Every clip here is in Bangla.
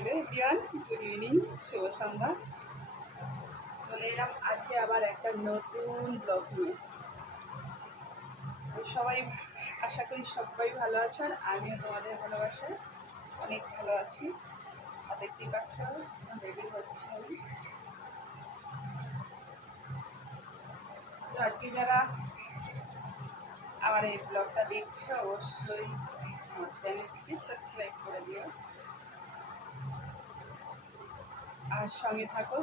হ্যালো এভরিওয়ান, গুড ইভিনিং, শুভ সন্ধ্যা। চলে এলাম আজকে আবার একটা নতুন ব্লগ নিয়ে। তো সবাই আশা করি সবাই ভালো আছো, আর আমিও তোমাদের ভালোবাসায় অনেক ভালো আছি। আর দেখতেই পাচ্ছ রেডি হচ্ছে আমি। তো আজকে যারা আমার এই ব্লগটা দেখছো অবশ্যই আমার চ্যানেলটিকে সাবস্ক্রাইব করে দিও আর সঙ্গে থাকো।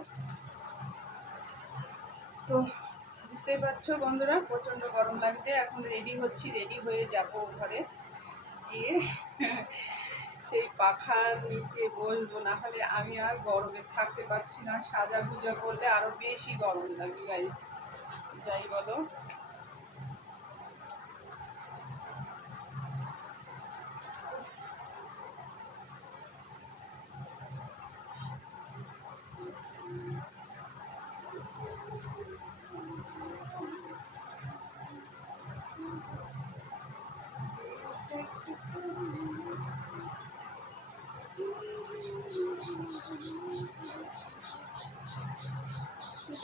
তো বুঝতেই পারছো বন্ধুরা, প্রচণ্ড গরম লাগছে। এখন রেডি হচ্ছি, রেডি হয়ে যাব ঘরে গিয়ে সেই পাখার নিচে বসবো, না হলে আমি আর গরমে থাকতে পারছি না। সাজাগুজা করলে আরও বেশি গরম লাগে গাইস, যাই বলো।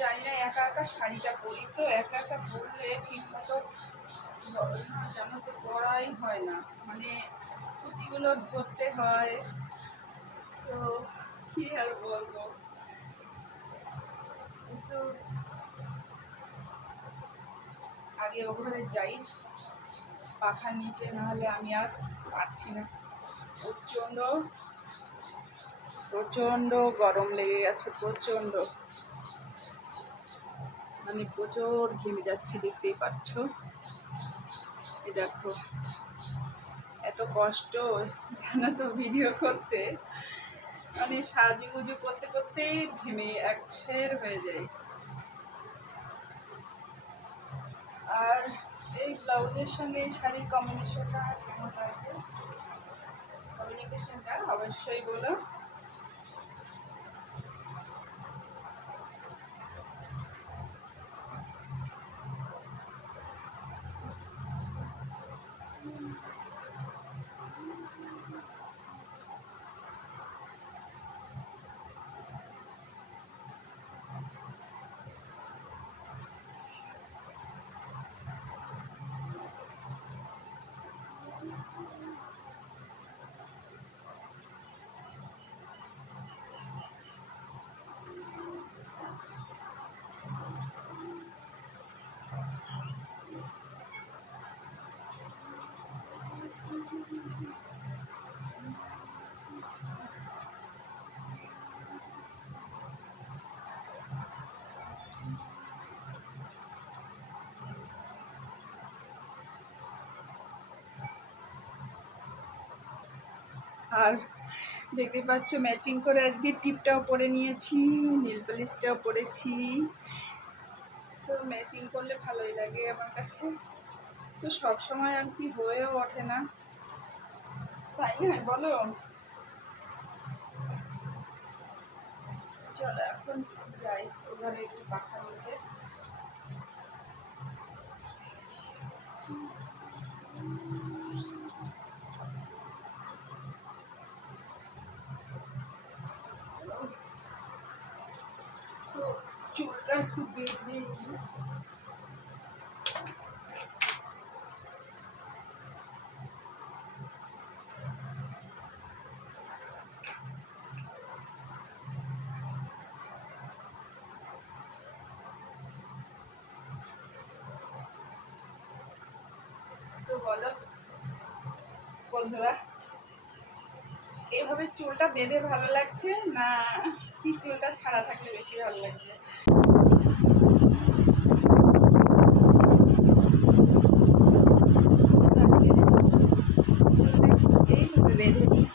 জানি না, একা একা শাড়িটা পরি, তো একা একা পরলে ঠিক মতো যেন তো পরাই হয় না, মানে কুচিগুলো ধরতে হয়। তো কি আর বলবো, তো আগে ও ঘরে যাই পাখার নিচে, না হলে আমি আর পারছি না। প্রচণ্ড প্রচণ্ড গরম লেগে গেছে, প্রচণ্ড, মানে প্রচুর ঘেমে যাচ্ছি, দেখতেই পাচ্ছ। এই দেখো এত কষ্ট জানো তো ভিডিও করতে, মানে সাজুগুজু করতে করতেই ঘেমে একশের হয়ে যায়। আর এই ব্লাউজের সঙ্গে এই শাড়ির কম্বিনেশনটা কেমন লাগবে, কমিউনিকেশনটা অবশ্যই বলো। আর দেখতে পাচ্ছ ম্যাচিং করে আজকে টিপটাও পরে নিয়েছি, নীল পলিশটাও পরেছি। তো ম্যাচিং করলে ভালোই লাগে আমার কাছে, তো সব সময় আর কি হয়েও ওঠে না, তাই না বলো। চলো এখন যাই ওখানে একটু পাখা নিচে। তো চুলটা একটু বেঁধে নিই। তো বলো বন্ধুরা, এভাবে চুলটা বেঁধে ভালো লাগছে না কি চুলটা ছাড়া থাকলে বেশি ভালো লাগছে? এইভাবে বেঁধে দিই।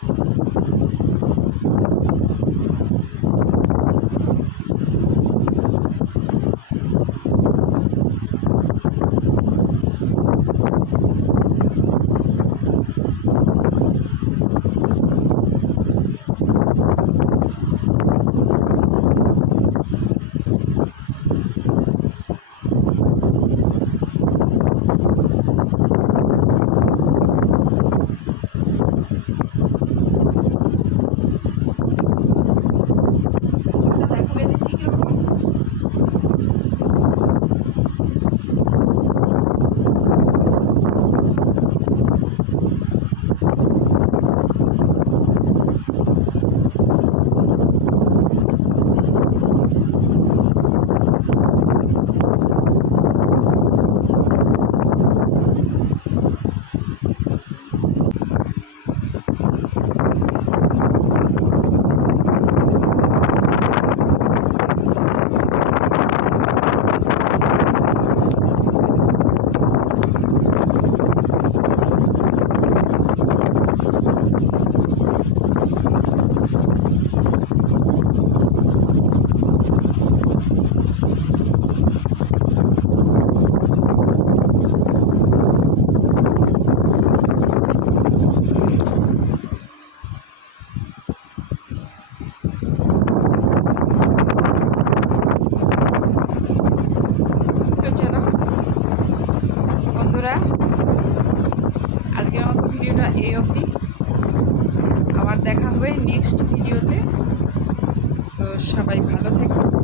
বন্ধুরা, আজকের মতো ভিডিওটা এই অবধি। আবার দেখা হবে নেক্সট ভিডিওতে। তো সবাই ভালো থেকো।